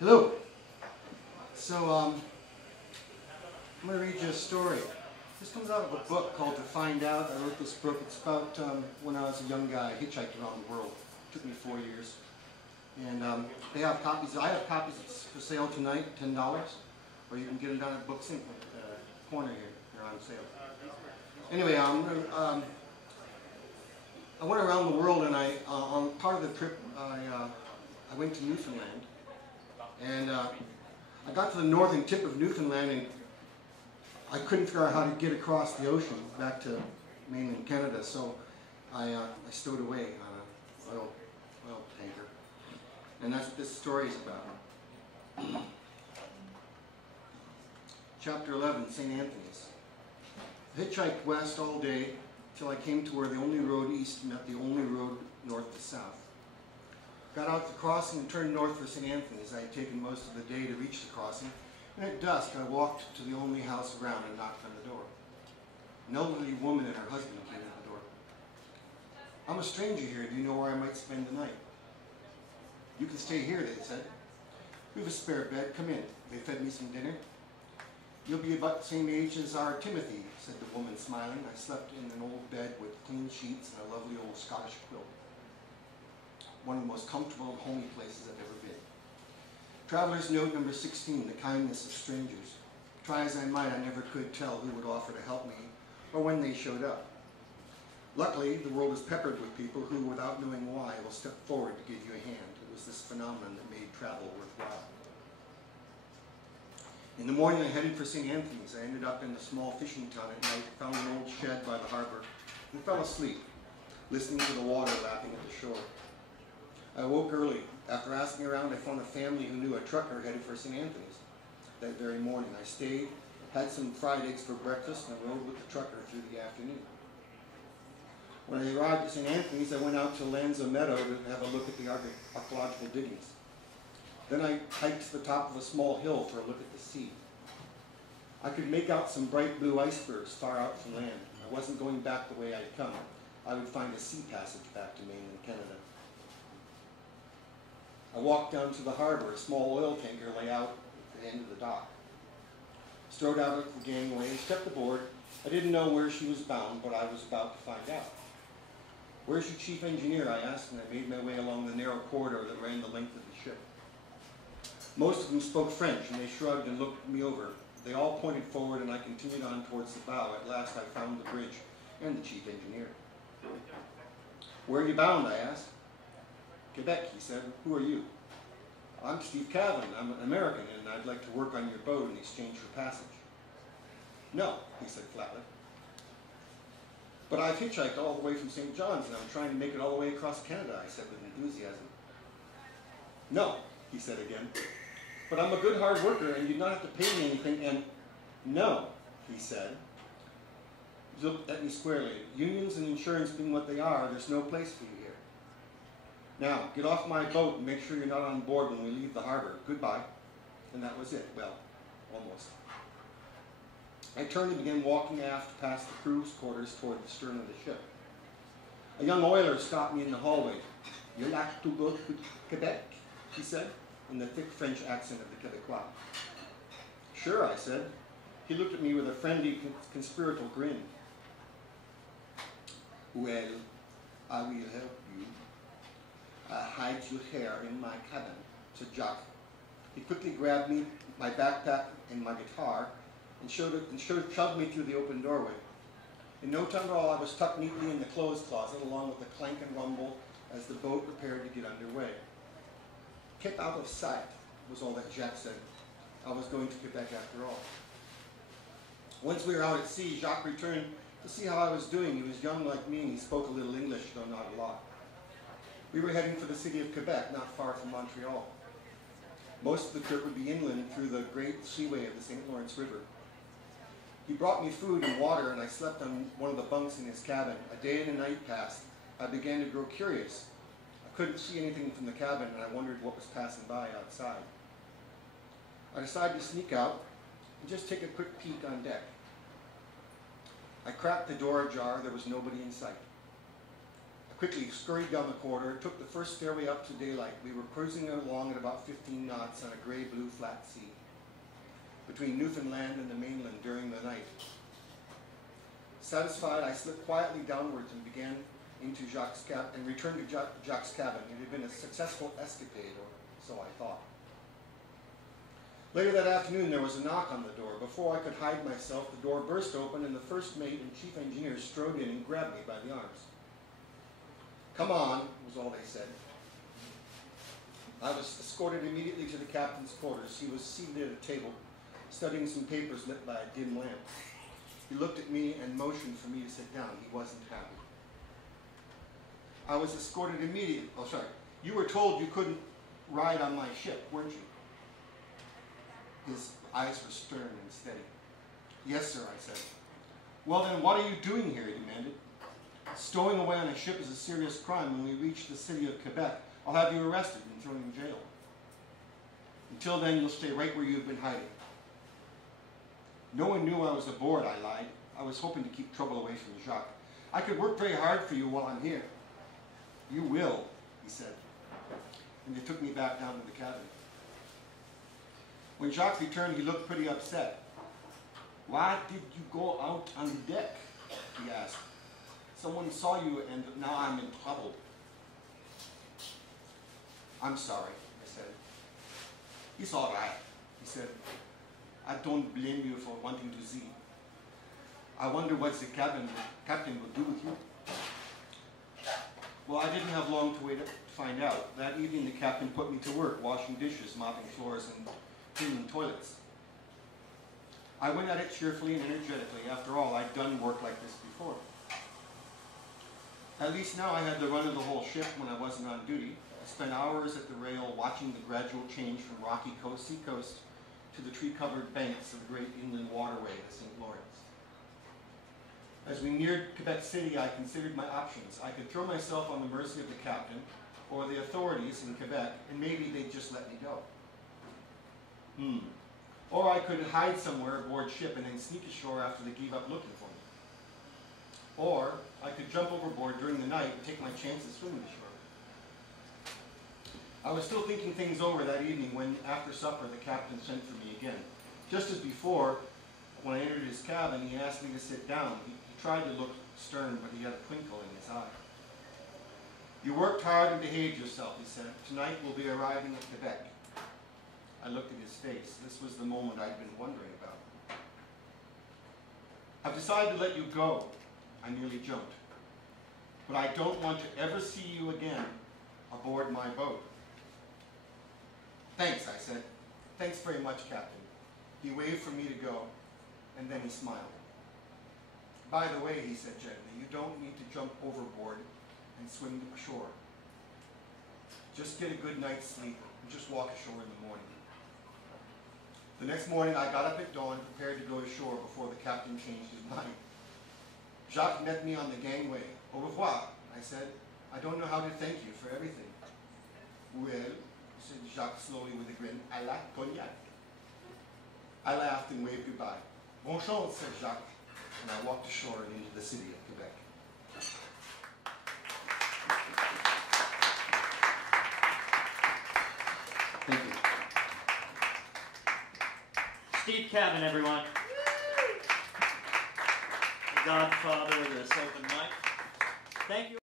Hello. So, I'm going to read you a story. This comes out of a book called To Find Out. I wrote this book. It's about when I was a young guy. I hitchhiked around the world. It took me 4 years. And they have copies. I have copies for sale tonight, $10. Or you can get them down at Books Inc. Corner here. They're on sale. Anyway, I went around the world, and on part of the trip, I went to Newfoundland. And I got to the northern tip of Newfoundland, and I couldn't figure out how to get across the ocean back to mainland Canada, so I stowed away on an oil tanker. And that's what this story is about. Chapter 11, St. Anthony's. I hitchhiked west all day till I came to where the only road east met the only road north to south. Got out the crossing and turned north for St. Anthony's. I had taken most of the day to reach the crossing, and at dusk I walked to the only house around and knocked on the door. An elderly woman and her husband came to the door. "I'm a stranger here. Do you know where I might spend the night?" "You can stay here," they said. "We have a spare bed. Come in." They fed me some dinner. "You'll be about the same age as our Timothy," said the woman, smiling. I slept in an old bed with clean sheets and a lovely old Scottish quilt. One of the most comfortable and homey places I've ever been. Traveler's note number 16, the kindness of strangers. Try as I might, I never could tell who would offer to help me or when they showed up. Luckily, the world is peppered with people who, without knowing why, will step forward to give you a hand. It was this phenomenon that made travel worthwhile. In the morning, I headed for St. Anthony's. I ended up in a small fishing town at night, found an old shed by the harbor, and fell asleep, listening to the water lapping at the shore. I woke early. After asking around, I found a family who knew a trucker headed for St. Anthony's. That very morning, I stayed, had some fried eggs for breakfast, and rode with the trucker through the afternoon. When I arrived at St. Anthony's, I went out to Lanza Meadow to have a look at the archaeological diggings. Then I hiked to the top of a small hill for a look at the sea. I could make out some bright blue icebergs far out from land. I wasn't going back the way I'd come. I would find a sea passage back to mainland Canada. I walked down to the harbor. A small oil tanker lay out at the end of the dock. Strode out of the gangway, stepped aboard. I didn't know where she was bound, but I was about to find out. "Where's your chief engineer?" I asked, and I made my way along the narrow corridor that ran the length of the ship. Most of them spoke French, and they shrugged and looked me over. They all pointed forward, and I continued on towards the bow. At last I found the bridge and the chief engineer. "Where are you bound?" I asked. "Quebec," he said. "Who are you?" "I'm Steve Cavin. I'm an American, and I'd like to work on your boat in exchange for passage." "No," he said flatly. "But I've hitchhiked all the way from St. John's, and I'm trying to make it all the way across Canada," I said with enthusiasm. "No," he said again. "But I'm a good hard worker, and you'd not have to pay me anything, and..." "No," he said. He looked at me squarely. "Unions and insurance being what they are, there's no place for you here. Now, get off my boat and make sure you're not on board when we leave the harbor. Goodbye." And that was it. Well, almost. I turned and began walking aft past the crew's quarters toward the stern of the ship. A young oiler stopped me in the hallway. "You like to go to Quebec?" he said, in the thick French accent of the Quebecois. "Sure," I said. He looked at me with a friendly, conspiratorial grin. "Well, I will help you. Hide your hair in my cabin," said Jacques. He quickly grabbed me, my backpack, and my guitar, and shoved me through the open doorway. In no time at all, I was tucked neatly in the clothes closet, along with the clank and rumble as the boat prepared to get underway. "Keep out of sight," was all that Jacques said. I was going to Quebec after all. Once we were out at sea, Jacques returned to see how I was doing. He was young like me, and he spoke a little English, though not a lot. We were heading for the city of Quebec, not far from Montreal. Most of the trip would be inland through the great seaway of the St. Lawrence River. He brought me food and water, and I slept on one of the bunks in his cabin. A day and a night passed. I began to grow curious. I couldn't see anything from the cabin, and I wondered what was passing by outside. I decided to sneak out and just take a quick peek on deck. I cracked the door ajar. There was nobody in sight. quickly scurried down the corridor, took the first stairway up to daylight. We were cruising along at about 15 knots on a gray-blue flat sea, between Newfoundland and the mainland during the night. Satisfied, I slipped quietly downwards and began into returned to Jacques' cabin. It had been a successful escapade, or so I thought. Later that afternoon, there was a knock on the door. Before I could hide myself, the door burst open, and the first mate and chief engineer strode in and grabbed me by the arms. "Come on," was all they said. I was escorted immediately to the captain's quarters. He was seated at a table, studying some papers lit by a dim lamp. He looked at me and motioned for me to sit down. He wasn't happy. I was escorted immediately. Oh, sorry. "You were told you couldn't ride on my ship, weren't you?" His eyes were stern and steady. "Yes, sir," I said. "Well, then, what are you doing here?" he demanded. "Stowing away on a ship is a serious crime. When we reach the city of Quebec, I'll have you arrested and thrown in jail. Until then, you'll stay right where you've been hiding." "No one knew I was aboard," I lied. "I was hoping to keep trouble away from Jacques. I could work very hard for you while I'm here." "You will," he said. And they took me back down to the cabin. When Jacques returned, he looked pretty upset. "Why did you go out on the deck?" he asked. "Someone saw you and now I'm in trouble." "I'm sorry," I said. "It's all right," he said. "I don't blame you for wanting to see. I wonder what the captain will do with you." Well, I didn't have long to wait to find out. That evening, the captain put me to work, washing dishes, mopping floors, and cleaning toilets. I went at it cheerfully and energetically. After all, I'd done work like this before. At least now I had the run of the whole ship when I wasn't on duty. I spent hours at the rail watching the gradual change from rocky seacoast to the tree-covered banks of the great inland waterway, the St. Lawrence. As we neared Quebec City, I considered my options. I could throw myself on the mercy of the captain or the authorities in Quebec, and maybe they'd just let me go. Or I could hide somewhere aboard ship and then sneak ashore after they gave up looking for me. Or I could jump overboard during the night and take my chances swimming ashore. I was still thinking things over that evening when, after supper, the captain sent for me again. Just as before, when I entered his cabin, he asked me to sit down. He tried to look stern, but he had a twinkle in his eye. "You worked hard and behaved yourself," he said. "Tonight we'll be arriving at Quebec." I looked at his face. This was the moment I'd been wondering about. "I've decided to let you go." I nearly jumped. "But I don't want to ever see you again aboard my boat." "Thanks," I said. "Thanks very much, Captain." He waved for me to go, and then he smiled. "By the way," he said gently, "you don't need to jump overboard and swim ashore. Just get a good night's sleep and just walk ashore in the morning." The next morning, I got up at dawn, prepared to go ashore before the captain changed his mind. Jacques met me on the gangway. "Au revoir," I said. "I don't know how to thank you for everything." "Well," said Jacques slowly with a grin, "I like cognac." I laughed and waved goodbye. "Bonne chance," said Jacques, and I walked ashore and into the city of Quebec. Thank you. Steve Cavin, everyone. The godfather of this open mic. Thank you.